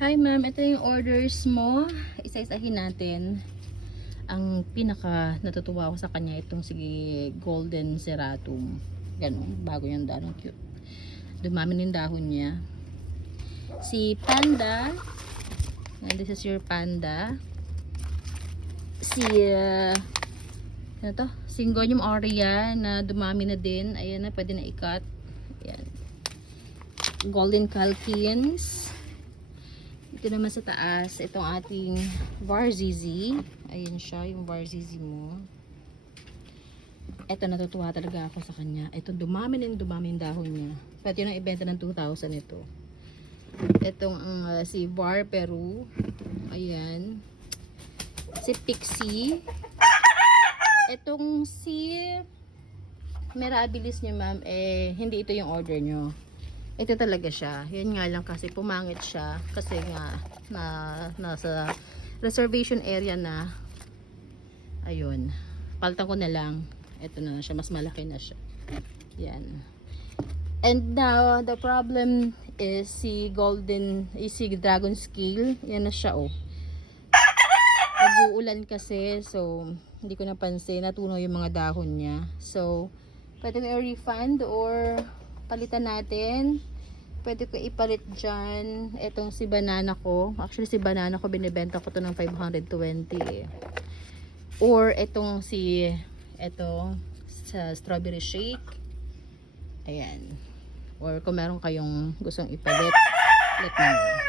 Hi ma'am, ito yung orders mo. Isa-isahin natin. Ang pinaka natutuwa ko sa kanya itong si Golden Ceratum. Ganun, bago yung dahon. Cute. Dumami ng dahon niya. Si Panda. And this is your Panda. Si uh, ano to? Syngonium aurea na dumami na din. Ayan na, pwede na ikat. Ayan. Golden Calkins. Ito naman sa taas, itong ating Varzizi. Ayan siya, yung Varzizi mo. Ito, natutuwa talaga ako sa kanya. Ito, dumami na yung dumami yung dahon niya. Pwede nang ibenta ng 2,000 ito. Itong ang, uh, si Var Peru. Ayan. Si Pixie. Itong si Mirabilis niya ma'am, eh, hindi ito yung order nyo. Ito talaga siya. Yan nga lang kasi pumangit siya. Kasi nga, na, nasa reservation area na. Ayun. Paltan ko na lang. Ito na siya. Mas malaki na siya. Yan. And now, the problem is si golden, is si dragon scale. Yan na siya oh. Nag-uulan kasi, so hindi ko napansin. Natunaw yung mga dahon niya. So, pwede mo i-refund or palitan natin. Pwede ko ipalit dyan. Etong si banana ko. Actually, si banana ko, binibenta ko to ng 520 eh. Or etong si, eto, sa strawberry shake. Ayan. Or kung meron kayong gustong ipalit, let me know.